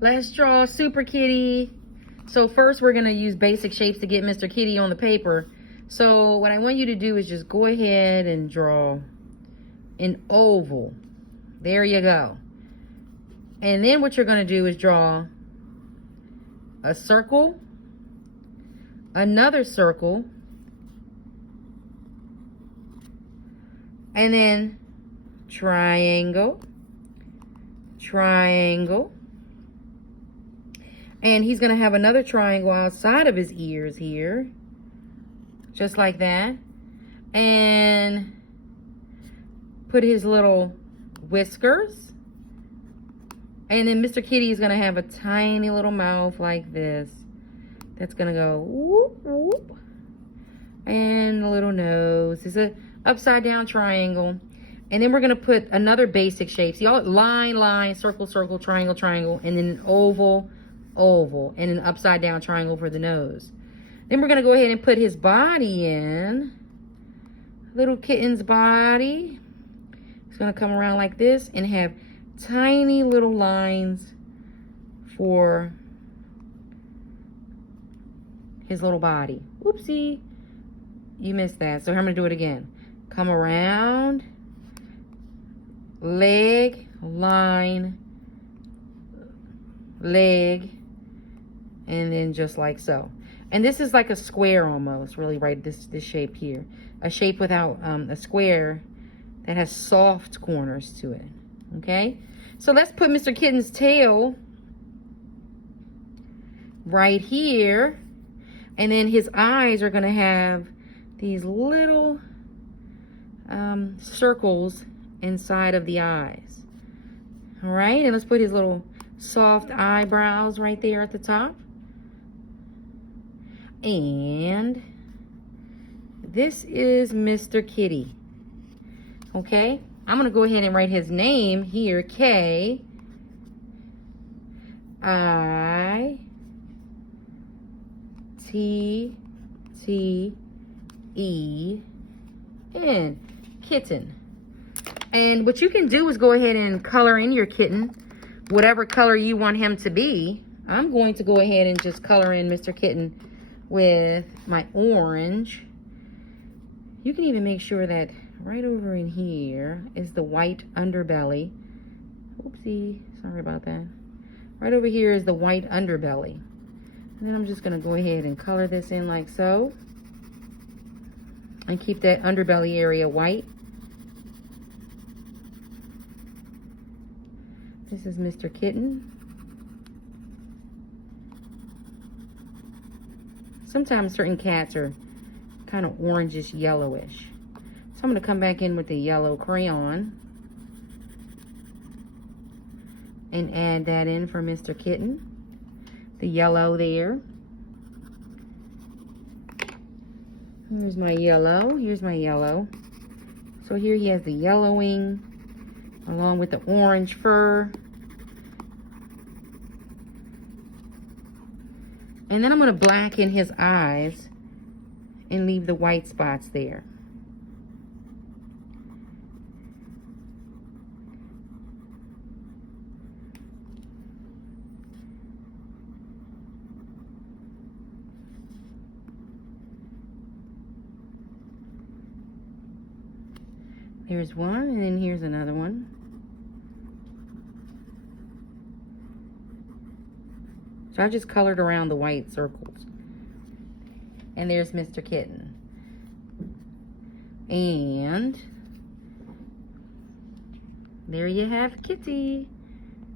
Let's draw Super Kitty. So first we're gonna use basic shapes to get Mr. Kitty on the paper. So what I want you to do is just go ahead and draw an oval. There you go. And then what you're gonna do is draw a circle, another circle, and then triangle, triangle. And he's going to have another triangle outside of his ears here. Just like that. And put his little whiskers. And then Mr. Kitty is going to have a tiny little mouth like this. That's going to go whoop, whoop. And a little nose. It's a upside down triangle. And then we're going to put another basic shape. See, all line, line, circle, circle, triangle, triangle. And then an oval, oval, and an upside down triangle for the nose. Then we're going to go ahead and put his body in. Little kitten's body. It's going to come around like this and have tiny little lines for his little body. Oopsie. You missed that. So I'm going to do it again. Come around. Leg, line, leg, and then just like so. And this is like a square almost, really, right? This shape here. A shape without a square that has soft corners to it. Okay? So let's put Mr. Kitten's tail right here. And then his eyes are going to have these little circles inside of the eyes. All right? And let's put his little soft eyebrows right there at the top. And this is Mr. Kitty. Okay? I'm going to go ahead and write his name here. K-I-T-T-E-N. Kitten. And what you can do is go ahead and color in your kitten whatever color you want him to be. I'm going to go ahead and just color in Mr. Kitten with my orange. You can even make sure that right over in here is the white underbelly. Oopsie, sorry about that. Right over here is the white underbelly. And then I'm just going to go ahead and color this in like so. And keep that underbelly area white. This is Mr. Kitten. Sometimes certain cats are kind of orangish yellowish. So I'm going to come back in with the yellow crayon and add that in for Mr. Kitten. The yellow there. Here's my yellow. Here's my yellow. So here he has the yellowing along with the orange fur. And then I'm going to blacken his eyes and leave the white spots there. There's one, and then here's another one. So I just colored around the white circles. And there's Mr. Kitten. And there you have Kitty.